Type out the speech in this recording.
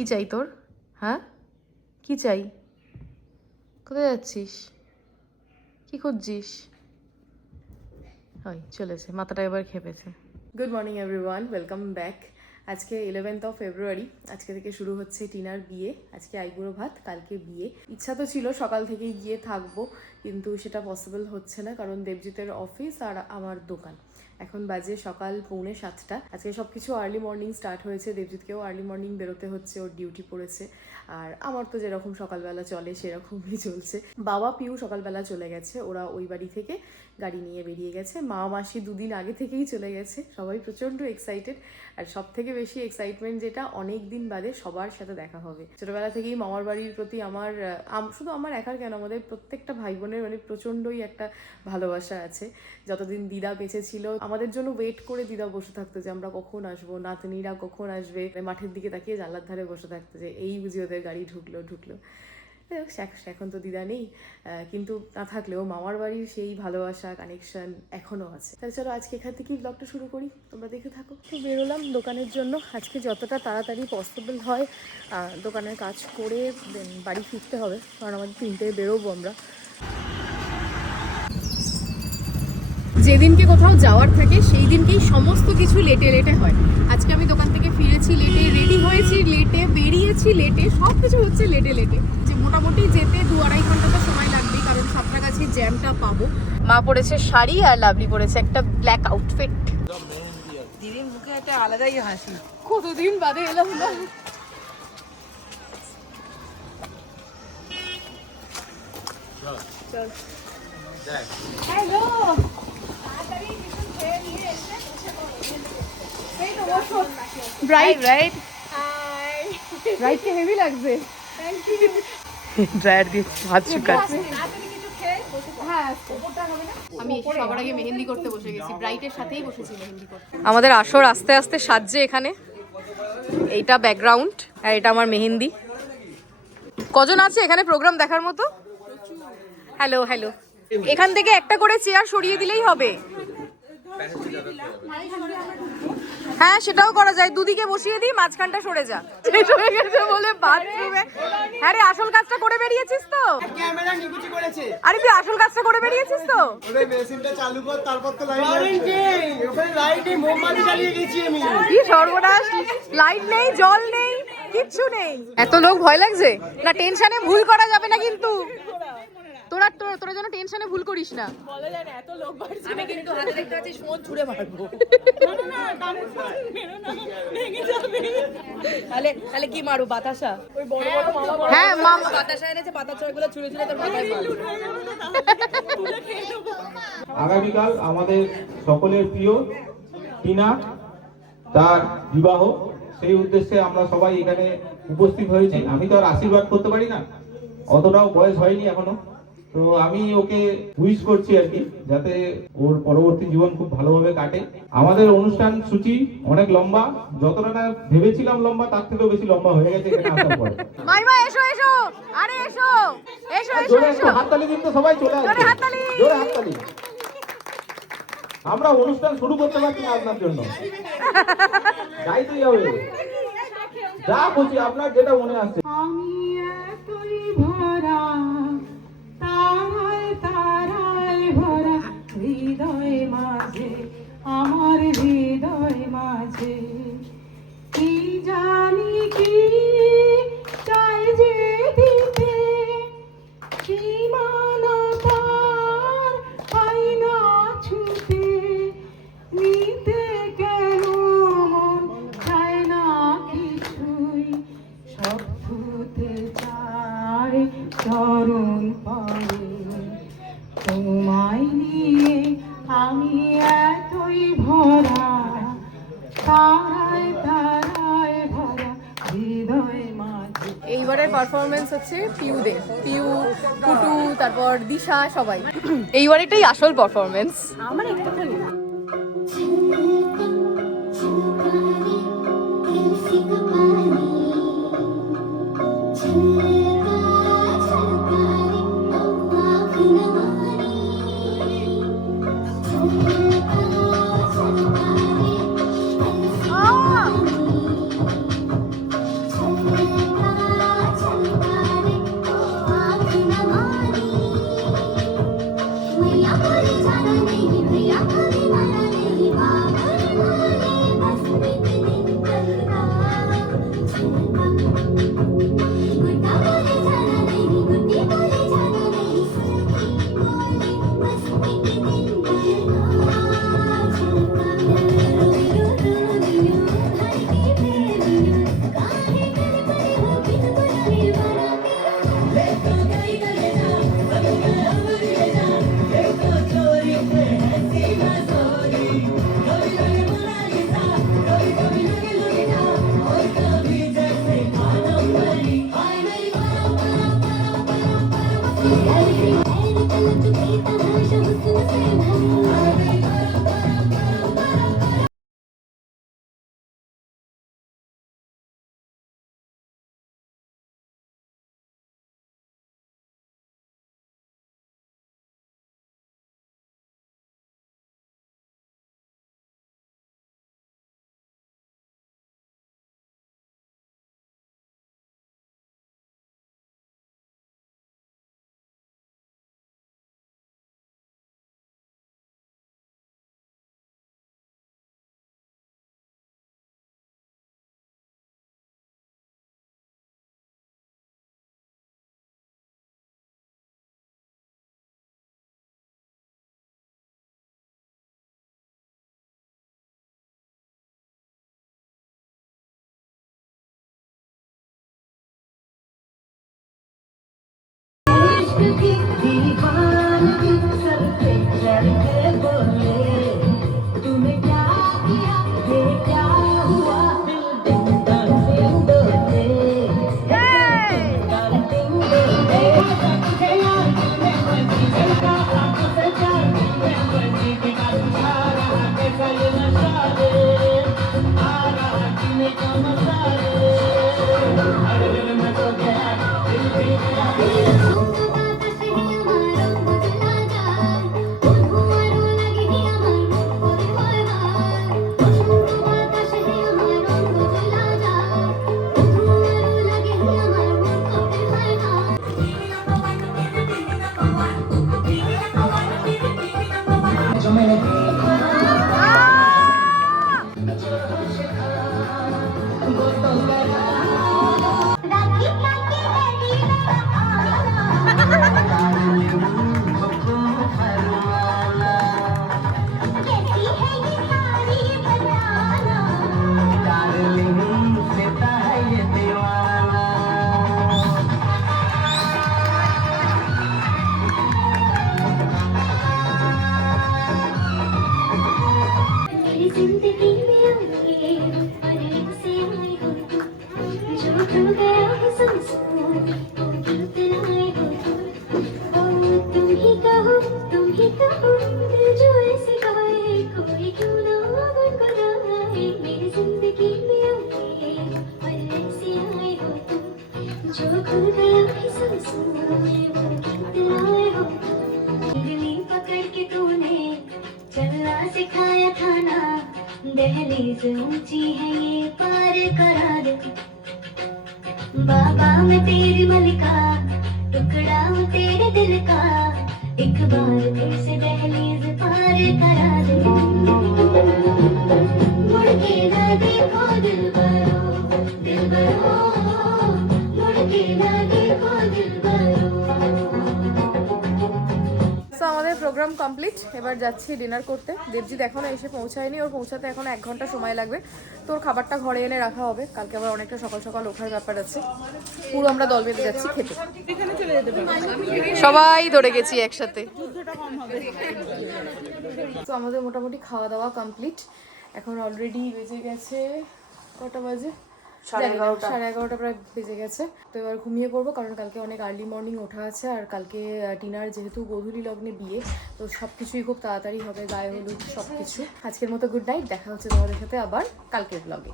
কি চাই তোর? হ্যাঁ, কি চাই? কোথায় যাচ্ছিস? কি খুঁজছিস? ওই চলেছে, মাথাটা এবার খেপেছে। Good morning everyone, welcome back. আজকে 11th অফ ফেব্রুয়ারি। আজকে থেকে শুরু হচ্ছে টিনার বিয়ে। আজকে আইবুড়ো ভাত, কালকে বিয়ে। ইচ্ছা তো ছিল সকাল থেকেই গিয়ে থাকবো, কিন্তু সেটা পসিবল হচ্ছে না, কারণ দেবজিতের অফিস আর আমার দোকান। এখন বাজে সকাল 6:45। আজকে সব কিছু আর্লি মর্নিং স্টার্ট হয়েছে। দেবজিৎকেও আর্লি মর্নিং বেরোতে হচ্ছে, ওর ডিউটি পড়েছে। আর আমার তো যেরকম সকালবেলা চলে সেরকমই চলছে। বাবা পিউ সকালবেলা চলে গেছে, ওরা ওই বাড়ি থেকে গাড়ি নিয়ে বেরিয়ে গেছে। মা মাসি দুদিন আগে থেকেই চলে গেছে। সবাই প্রচণ্ড এক্সাইটেড। আর সব থেকে বেশি এক্সাইটমেন্ট যেটা, অনেক দিন বাদে সবার সাথে দেখা হবে। ছোটবেলা থেকেই মামার বাড়ির প্রতি আমার শুধু আমার একার কেন, আমাদের প্রত্যেকটা ভাই বোনের মানে প্রচণ্ডই একটা ভালোবাসা আছে। যতদিন দিদা বেঁচে ছিল আমাদের জন্য ওয়েট করে দিদা বসে থাকতো যে আমরা কখন আসবো, নাতনিরা কখন আসবে, মাঠের দিকে তাকিয়ে জানলার ধারে বসে থাকতো যে এই বুঝি ওদের গাড়ি ঢুকলো। এখন তো দিদা নেই, কিন্তু না থাকলেও মামার বাড়ির সেই ভালোবাসা কানেকশন এখনো আছে। তাহলে চলো আজকে এখান থেকেই ব্লগটা শুরু করি, তোমরা দেখে থাকো। তো বেরোলাম দোকানের জন্য। আজকে যতটা তাড়াতাড়ি পসিবল হয় দোকানের কাজ করে দেন বাড়ি ফিরতে হবে, কারণ আমাদের 3টায় বেরোবো আমরা। যেদিনকে কোথাও যাওয়ার থাকে সেই দিনকেই সমস্ত কিছু লেটে লেটে হয়। আজকে আমি দোকান থেকে ফিরেছি লেটে, রেডি হয়েছি লেটে, বেরিয়েছি লেটে, সব কিছু হচ্ছে লেটে লেটে। যে মোটামুটি যেতে 2-2.5 ঘন্টা তো সময় লাগবেই, কারণ সাঁতরাগাছি জ্যামটা পাবো। মা পরেছে শাড়ি আর লাভলি পরেছে একটা ব্ল্যাক আউটফিট। দিদির মুখে একটা আলাদাই হাসি। কতদিন বাদে এলাম না। চল হ্যালো, ব্রাইট রাইট রাইট কে হেভি লাগছে। Thank you. ড্রায়ার দিয়ে হাত শুকাচ্ছে। আমি সবার আগে মেহেন্দি করতে বসে গেছি, ব্রাইটের সাথেই বসেছি মেহেন্দি করতে। আমাদের আসর আস্তে আস্তে সাজছে এখানে। এইটা ব্যাকগ্রাউন্ড আর এটা আমার মেহেন্দি। কজন আছে এখানে প্রোগ্রাম দেখার মতো? হ্যালো হ্যালো, এখান থেকে একটা করে চেয়ার সরিয়ে দিলেই হবে। হ্যাঁ সেটাও করা যায়, দুদিকে বসিয়ে দিই, মাঝখানটা সরে যা। সরে গেছে বলে বাথরুমে। হ্যাঁ রে, আসল কাজটা করে বেরিয়েছিস তো? ক্যামেরা নিকুচি করেছে। আরে তুই আসল কাজটা করে বেরিয়েছিস তো? ওরে মেশিনটা চালু কর, তারপর তো লাইট নেই। ওখানে লাইট নেই, মোমবাতি জ্বালিয়ে গেছি আমি। কি সর্বনাশ, লাইট নেই, জল নেই, কিচ্ছু নেই। এত লোক ভয় লাগছে না, টেনশনে ভুল করা যাবে না কিন্তু। তোরা যেন টেনশনে ভুল করিস না। বলা যায় না এত লোক বাড়ছে। আমি কিন্তু হাতে দেখতে পাচ্ছি ফোন ছুঁড়ে মারবো। তাহলে কি মারু, বাতাসা? ওই বড় বড় মামা। হ্যাঁ মামা বাতাসা এনেছে, বাতাসাগুলো ছুঁড়ে ছুঁড়ে তোর মাথায় মারবো। আগামীকাল আমাদের সকলের প্রিয় টিনা তার বিবাহ, সেই উদ্দেশ্যে আমরা সবাই এখানে উপস্থিত হয়েছি। আমি তো আর আশীর্বাদ করতে পারি না, অতটাও বয়স হয়নি এখনো, তো আমি ওকে উইশ করছি আর কি, যাতে ওর পরবর্তী জীবন খুব ভালোভাবে কাটে। আমাদের অনুষ্ঠান সূচি অনেক লম্বা, যতটা না ভেবেছিলাম লম্বা তার থেকেও বেশি লম্বা হয়ে গেছে এখানে আসার পরে। মাইমা এসো এসো, আরে এসো এসো এসো জোরে এসো, একটু হাততালি দিন তো সবাই, চলে আসবে। জোরে হাততালি। জোরে হাততালি। আমরা অনুষ্ঠান শুরু করতে পারছি না আপনার জন্য, গাইতেই হবে যা বলছি, আপনার যেটা মনে আসছে। আমি এতই ভরা, তারায় তারায় ভরা হৃদয় মাঝে, আমার হৃদয় মাঝে কি জানি কি চাই যে দিতে, সীমানা তার পাই না ছুতে, নিতে কেন মন চায় না কিছুই, সব ছুতে চায় চরণ পায়ে, তোমায় নিয়ে আমি এতই ভরা, তারায় তারায় ভরা হৃদয় মাঝে। এইবারের পারফরমেন্স হচ্ছে পিউদে, পিউ, কুটু, তারপর দিশা, সবাই। এইবার এটাই আসল পারফরমেন্স। আমার একটুখানি जिंदगी में आए अरे से आए हो जो खो गया है सांसों वो कितनाए हो तुम ही कहो दिल जो ऐसे गाए कोई क्यों ना गुनगुनाए मेरी जिंदगी में आए अरे से आए हो जो खो गया है सांसों वो कितनाए हो उंगली पकड़ के तूने चलना सिखाया था ना दहलीज ऊंची है ये पार करा दे बाबा मैं तेरी मलिका टुकड़ा हूँ तेरे दिल का एक बार फिर से दहलीज पार करा दे मुड़ के ना देखो दिल भरो मुड़ के ना देखो दिल भरो সো আমাদের প্রোগ্রাম কমপ্লিট, এবার যাচ্ছি ডিনার করতে। দেবজিৎ এখনও এসে পৌঁছায়নি, ওর পৌঁছাতে এখন 1 ঘন্টা সময় লাগবে। তোর খাবারটা ঘরে এনে রাখা হবে, কালকে আবার অনেকটা সকাল সকাল ওঠার ব্যাপার আছে। পুরো আমরা দল বেঁধে যাচ্ছি খেতে, সবাই ধরে গেছি একসাথে। তো আমাদের মোটামুটি খাওয়া দাওয়া কমপ্লিট, এখন অলরেডি বেজে গেছে কটা বাজে, 11:30 প্রায় বেজে গেছে। তো এবার ঘুমিয়ে পড়বো, কারণ কালকে অনেক আর্লি মর্নিং ওঠা আছে। আর কালকে টিনার যেহেতু গোধূলি লগ্নে বিয়ে, তো সব কিছুই খুব তাড়াতাড়ি হবে, গায়ে হলুদ সব কিছু। আজকের মতো গুড নাইট, দেখা হচ্ছে তোমাদের সাথে আবার কালকের ব্লগে।